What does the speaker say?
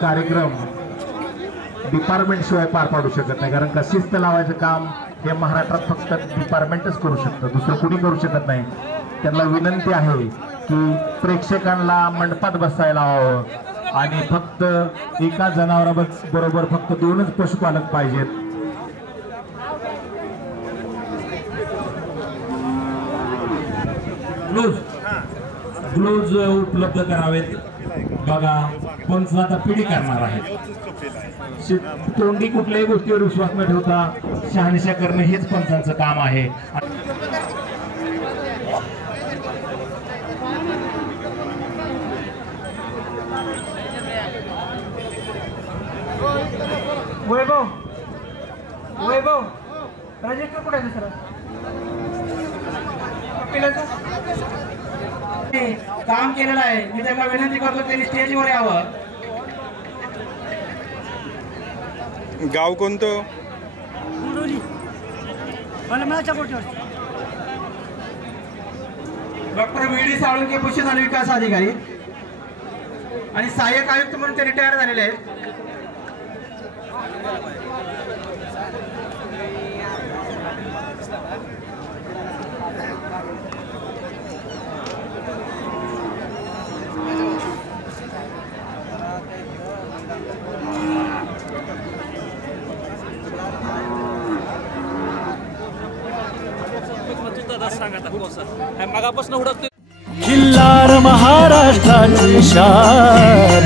कार्यक्रम डिपार्टमेंट शिवाय पार पाडू शकत नाही, कारण का शिस्त लावायचं काम हे महाराष्ट्रात फक्त डिपार्टमेंटच करू शकतं, दुसरं कुणी करू शकत नाही। त्यांना विनंती आहे की प्रेक्षकांना मंडपात बसायला हवं आणि फक्त एका जनावराबरोबर फक्त 2च पशुपालक पाहिजेत। ग्लोव्ज उपलब्ध करावेत। बघा पंच आता पिढी करणार आहे, तोंडी कुठल्याही गोष्टीवर विश्वास न ठेवता शहानिशा करणे हेच पंचांचं काम आहे। वैभव वैभव रजिस्टर कुठे आहे दुसरं काम केलेलं आहे। मी त्यांना विनंती करतो त्यांनी स्टेजवर यावं। गाव कोणतं? डॉक्टर VD साळुंके पशुधन विकास अधिकारी आणि सहाय्यक आयुक्त म्हणून ते रिटायर झालेले आहेत। खिल्लार महाराष्ट्राची शान